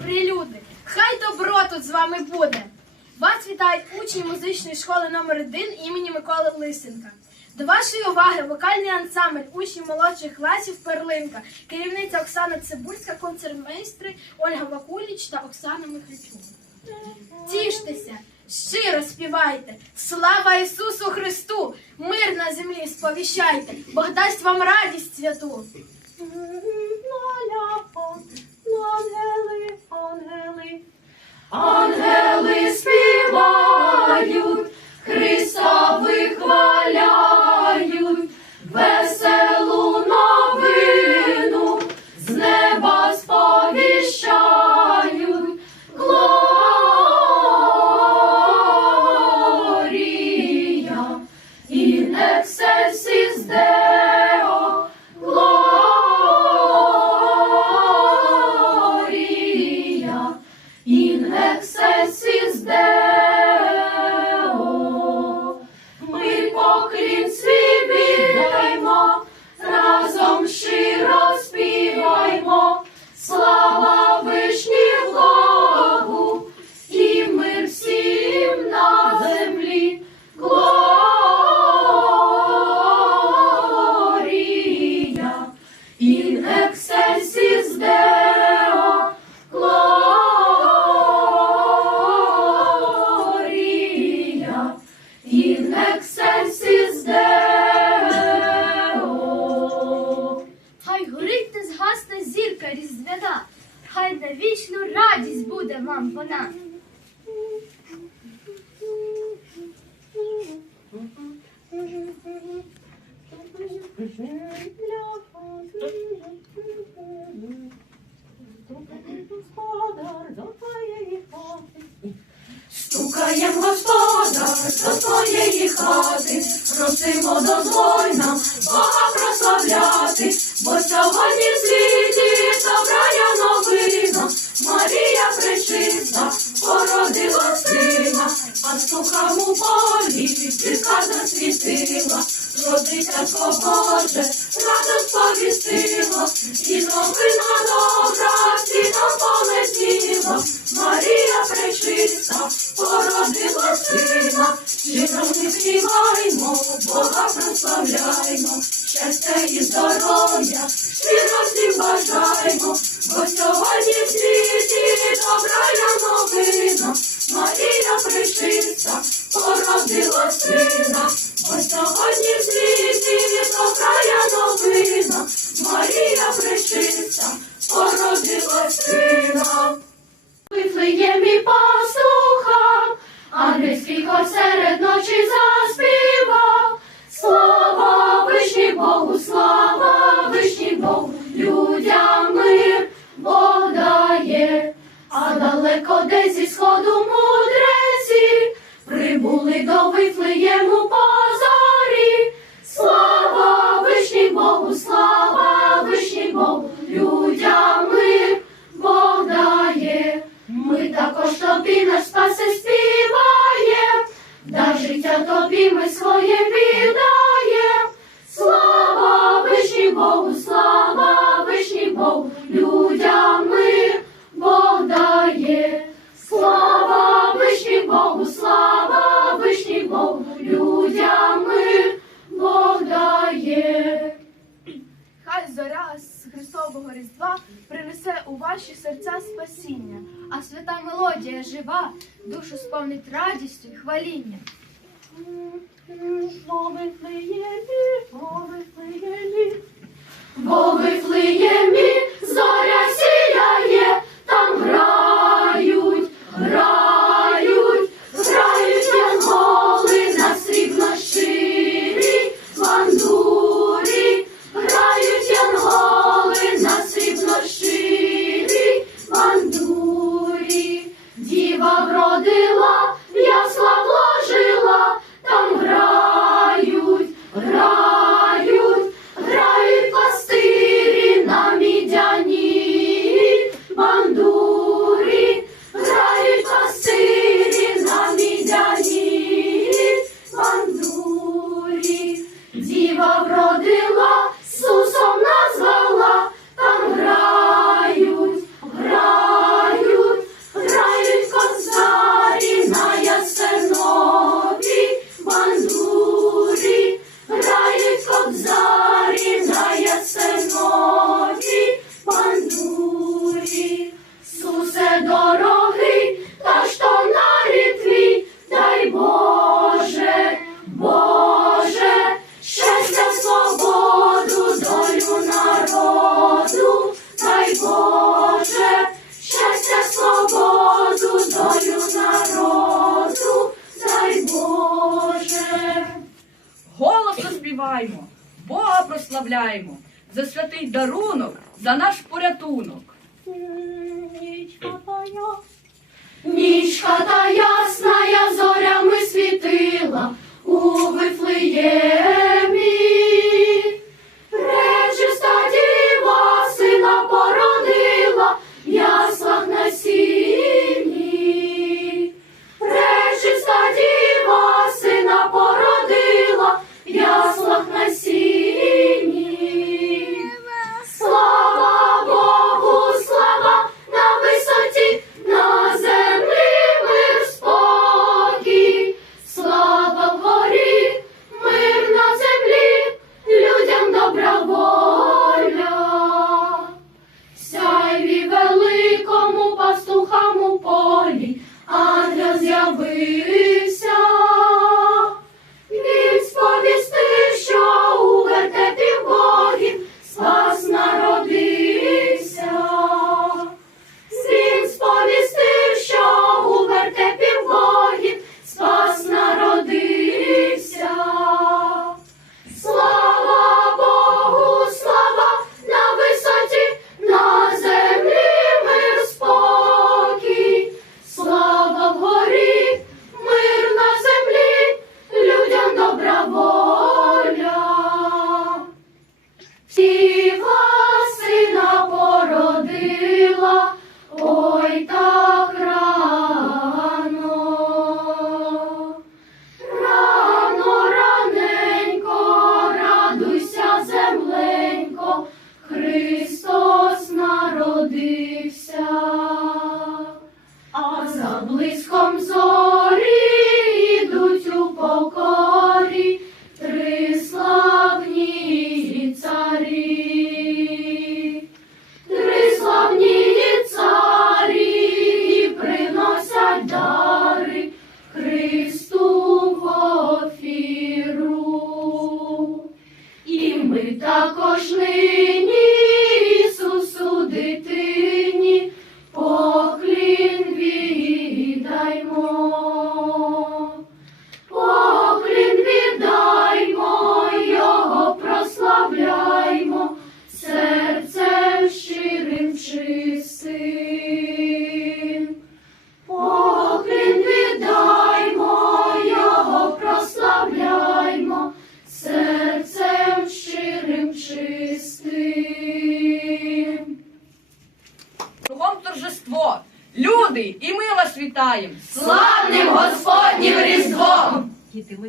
добрі люди! Хай добро тут з вами буде! Вас вітають учні музичної школи номер 1 імені Миколи Лисенка. До вашої уваги вокальний ансамбль учнів молодших класів Перлинка, керівниця Оксана Цибульська, концертмейстри Ольга Вакуліч та Оксана Михайлюк. Тіштеся, щиро співайте, слава Ісусу Христу! Мир на землі сповіщайте, Бог дасть вам радість святу. on Angeli. Буде вам бажаємо, далеко десь зі сходу мудреці прибули до Вифлеєму позорі. Слава вишні Богу, слава вишні Богу, людям мир Бог дає. Ми також тобі наш спаси співаєм, да життя тобі ми своє віддаєм. Ваші серця спасіння, а свята мелодія жива, душу сповнить радістю і хваління. Бо Вифлеємі, о, Вифлеємі, Бо зоря сіяє, Бога прославляємо за святий дарунок, за наш порятунок. Нічка е. та ясна, ясна, зорями світила у вифлеємі. blízkom zóne. вітаєм! Славним Господнім Різдвом!